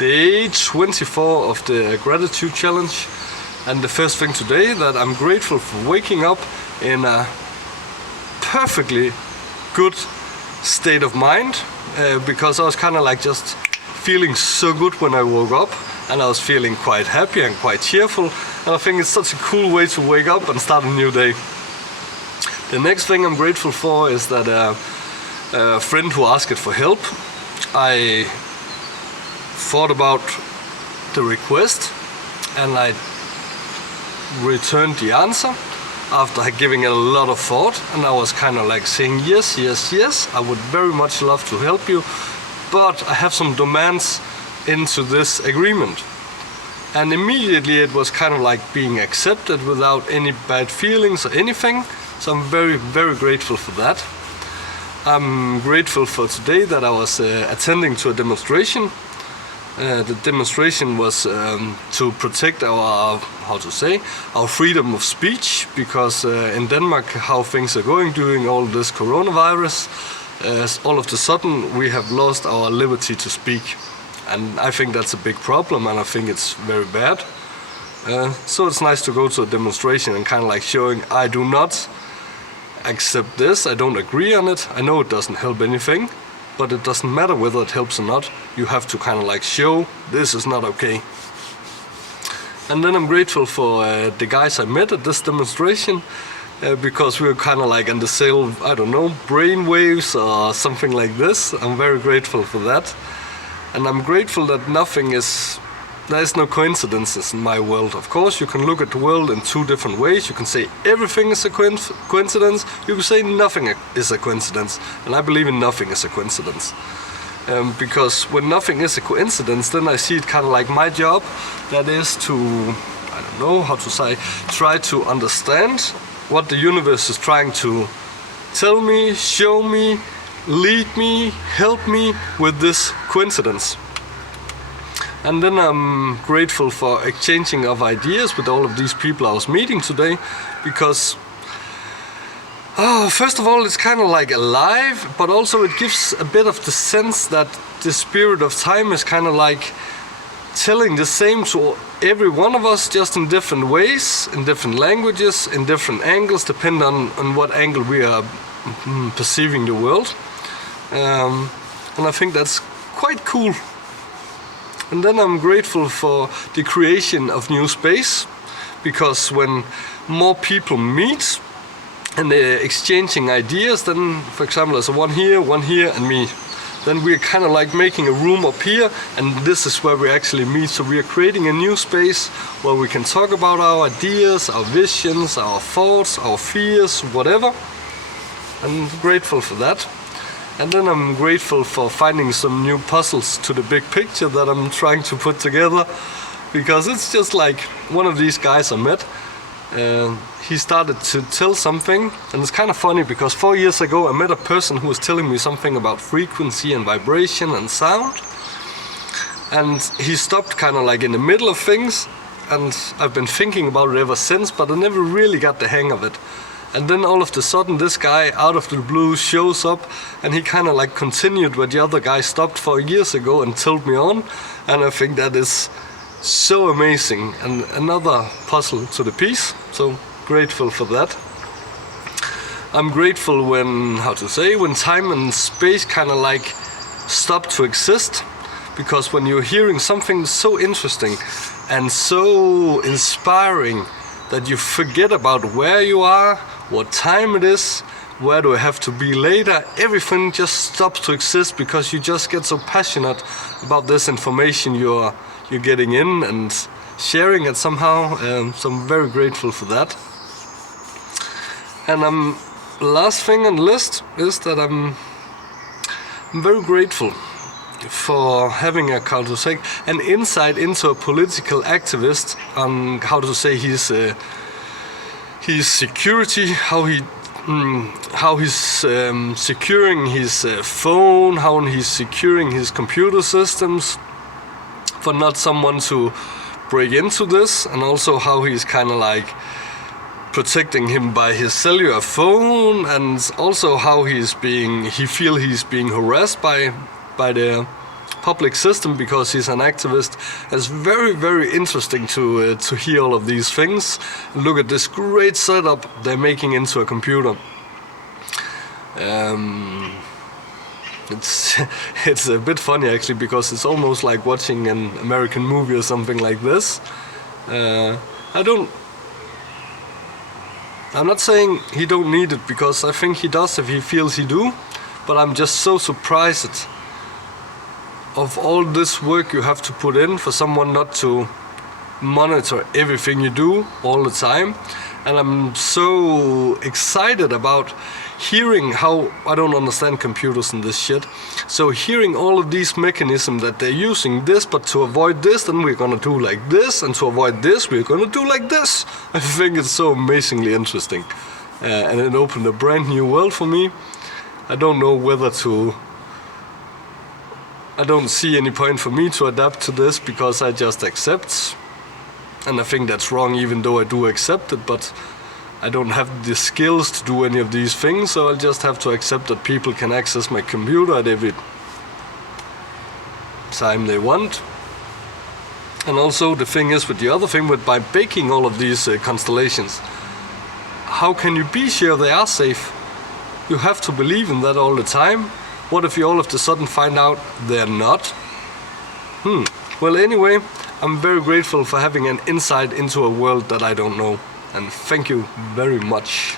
day 24 of the gratitude challenge, and the first thing today that I'm grateful for waking up in a perfectly good state of mind, because I was kind of like just feeling so good when I woke up, and I was feeling quite happy and quite cheerful, and I think it's such a cool way to wake up and start a new day. The next thing I'm grateful for is that a friend who asked for help, I thought about the request and I returned the answer after giving it a lot of thought, and I was kind of like saying yes, I would very much love to help you, but I have some demands into this agreement. And immediately it was kind of like being accepted without any bad feelings or anything, so I'm very, very grateful for that. I'm grateful for today that I was attending to a demonstration. The demonstration was to protect our, our freedom of speech, because in Denmark how things are going during all this coronavirus, all of a sudden we have lost our liberty to speak. And I think that's a big problem, and I think it's very bad. So it's nice to go to a demonstration and kind of like showing I do not accept this, I don't agree on it, I know it doesn't help anything, but it doesn't matter whether it helps or not, you have to kind of like show this is not okay. And then I'm grateful for the guys I met at this demonstration, because we were kind of like on the same, I don't know, brain waves or something like this. I'm very grateful for that. And I'm grateful that there's no coincidences in my world. Of course, you can look at the world in two different ways. You can say everything is a coincidence. You can say nothing is a coincidence. And I believe in nothing is a coincidence. Because when nothing is a coincidence, then I see it kind of like my job. That is to, I don't know how to say, try to understand what the universe is trying to tell me, show me, lead me, help me with this coincidence. And then I'm grateful for exchanging of ideas with all of these people I was meeting today, because first of all, it's kind of like alive, but also it gives a bit of the sense that the spirit of time is kind of like telling the same to every one of us, just in different ways, in different languages, in different angles, depending on what angle we are perceiving the world. And I think that's quite cool. And then I'm grateful for the creation of new space, because when more people meet and they're exchanging ideas, then for example there's one here and me, then we're kind of like making a room up here, and this is where we actually meet. So we are creating a new space where we can talk about our ideas, our visions, our thoughts, our fears, whatever. I'm grateful for that. And then I'm grateful for finding some new puzzles to the big picture that I'm trying to put together, because it's just like one of these guys I met, he started to tell something, and it's kind of funny because 4 years ago I met a person who was telling me something about frequency and vibration and sound, and he stopped kind of like in the middle of things, and I've been thinking about it ever since, but I never really got the hang of it. And then all of a sudden this guy out of the blue shows up, and he kind of like continued where the other guy stopped 4 years ago and told me on, and I think that is so amazing, and another puzzle to the piece, so grateful for that. I'm grateful when time and space kind of like stop to exist, because when you're hearing something so interesting and so inspiring that you forget about where you are, what time it is, where do I have to be later, everything just stops to exist, because you just get so passionate about this information you're getting in and sharing it somehow, so I'm very grateful for that. And last thing on the list is that I'm very grateful for having an insight into a political activist on his security, how he's securing his phone, how he's securing his computer systems for not someone to break into this, and also how he's kind of like protecting him by his cellular phone, and also how he feels he's being harassed by the public system because he's an activist. It's very, very interesting to hear all of these things. Look at this great setup they're making into a computer. It's a bit funny actually, because it's almost like watching an American movie or something like this. I'm not saying he don't need it, because I think he does if he feels he do, but I'm just so surprised of all this work you have to put in for someone not to monitor everything you do all the time. And I'm so excited about hearing how, I don't understand computers and this shit, so hearing all of these mechanisms that they're using this, but to avoid this, then we're gonna do like this, and to avoid this, we're gonna do like this. I think it's so amazingly interesting. And it opened a brand new world for me. I don't know whether to... I don't see any point for me to adapt to this, because I just accept. And I think that's wrong, even though I do accept it, but I don't have the skills to do any of these things, so I'll just have to accept that people can access my computer at every time they want. And also the thing is with the other thing, by baking all of these constellations, how can you be sure they are safe? You have to believe in that all the time. What if you all of a sudden find out they're not? Well, anyway, I'm very grateful for having an insight into a world that I don't know. And thank you very much.